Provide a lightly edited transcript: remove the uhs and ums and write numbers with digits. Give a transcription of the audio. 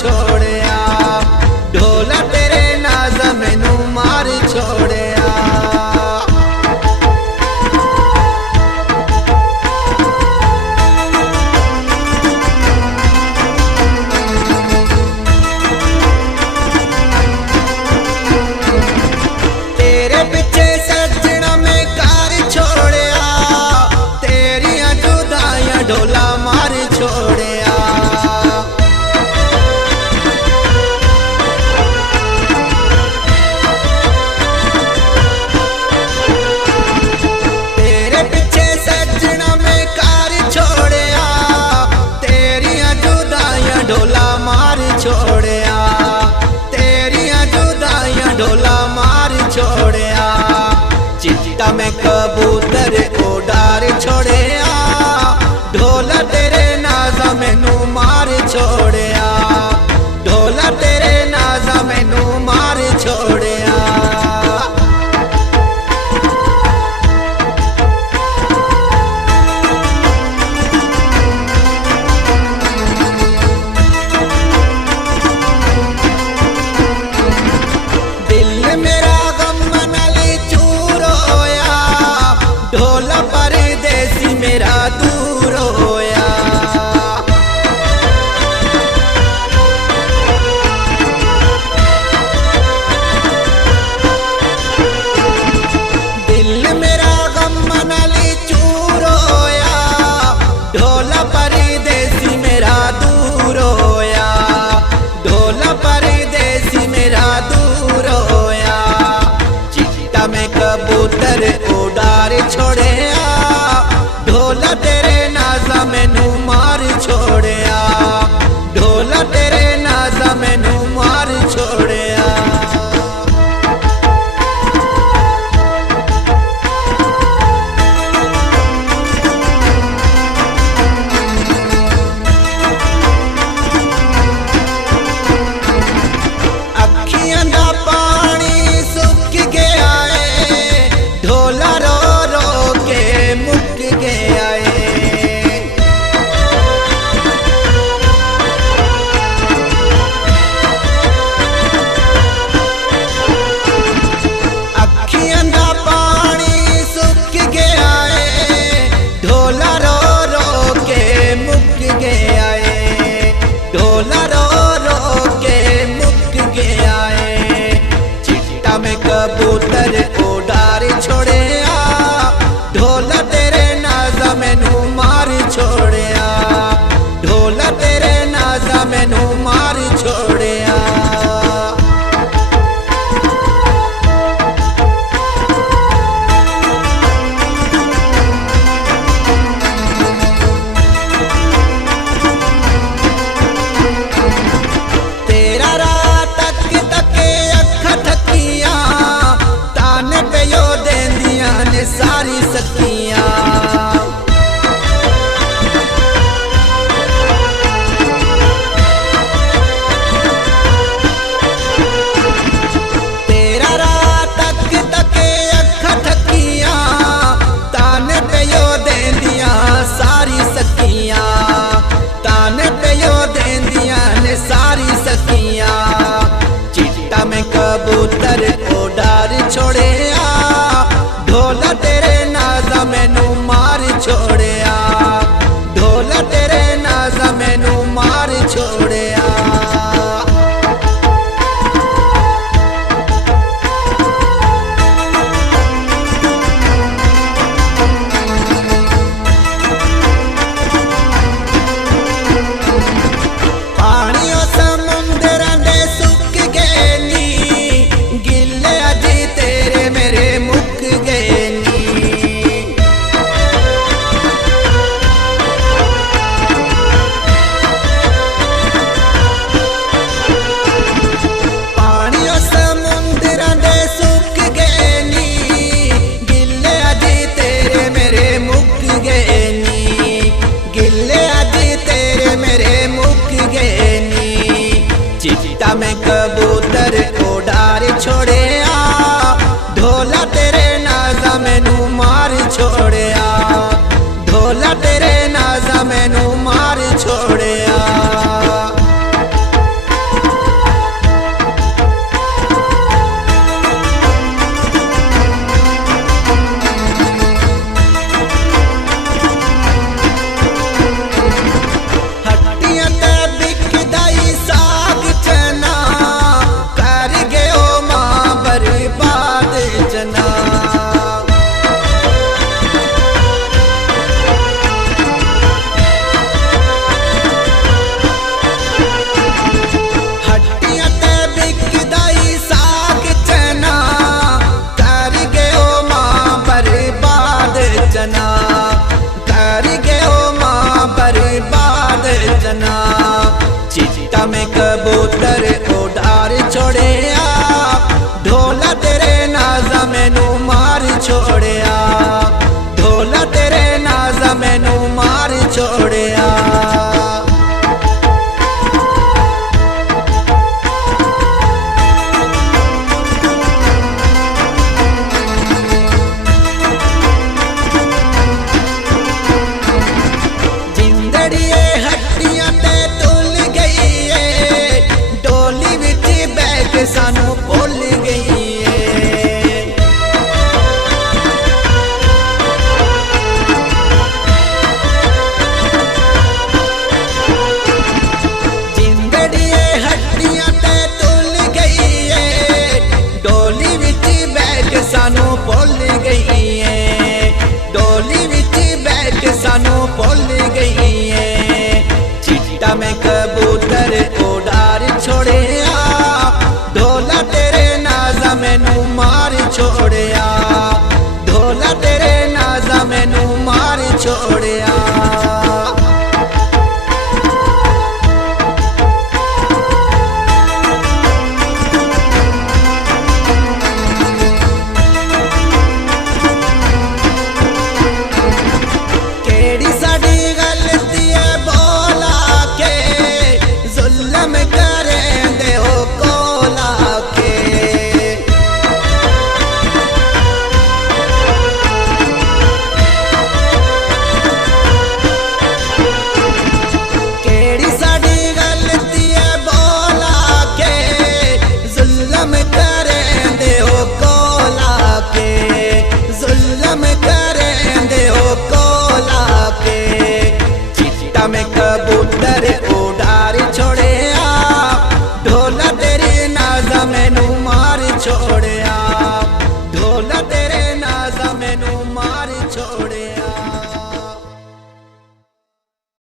छोड़िया, ढोला तेरे नाज मैनू मार छोड़िया। तेरे पिछे सजना में कार छोड़िया, तेरिया जुदाइयां ढोला मार छोड़िया। तेरे पिछे सजना में कार छोड़िया, तेरिया जुदाइयां ढोला मार छोड़िया, तेरिया जुदाइयां ढोला मार छोड़िया। चिट्टा में कबूतर उड़ार छोड़िया, ढोला तेरे नाजा मैनू मार छोड़िया, ढोला तेरे नाजा मैनू मार छोड़िया। दिल मेरा गम नाली चूर होया, ढोला परदेसी मेरा दूर होया। दिल मेरा गम नाली चूर होया, ढोला परदेसी मेरा दूर होया, ढोला परदेसी मेरा दूर होया। चिट्टा में कबूतर उड़ार छोड़िया, ढोला तेरे नाजा मैनू मार छोड़िया, ढोला तेरे नाजा मैनू मार छोड़िया। अखियां दा पानी सुक गया है, ढोला रो रो के मुक गया है। अखियां दा पानी सुक गया है, ढोला रो रो के मुक गया है, ढोला रो रो के मुक गया है। चिट्टा में कबूतर उड़ार छोड़िया, ढोला तेरे नाजा मैनू मार छोड़िया, ढोला तेरे नाजा मैनू मार छोड़िया। तेरा रात तक अखा थकिया, ताने पे यो देंदियां ने सारी सकियां। तेरा रात तक अखा थकिया, ताने पे यो देंदियां सारी सकियां, ताने पे यो देंदियां ने सारी सकियां। चिट्टा में कबूतर उड़ार छोड़िया, ढोला तेरे नाजा मैनू मार छोड़िया, ढोला तेरे। तेरे नाजा मैनू मार छोड़िया। तोता में कबूतर उड़ार छोड़े आ, ढोला तेरे नाजा मैनू मार छोड़े आ।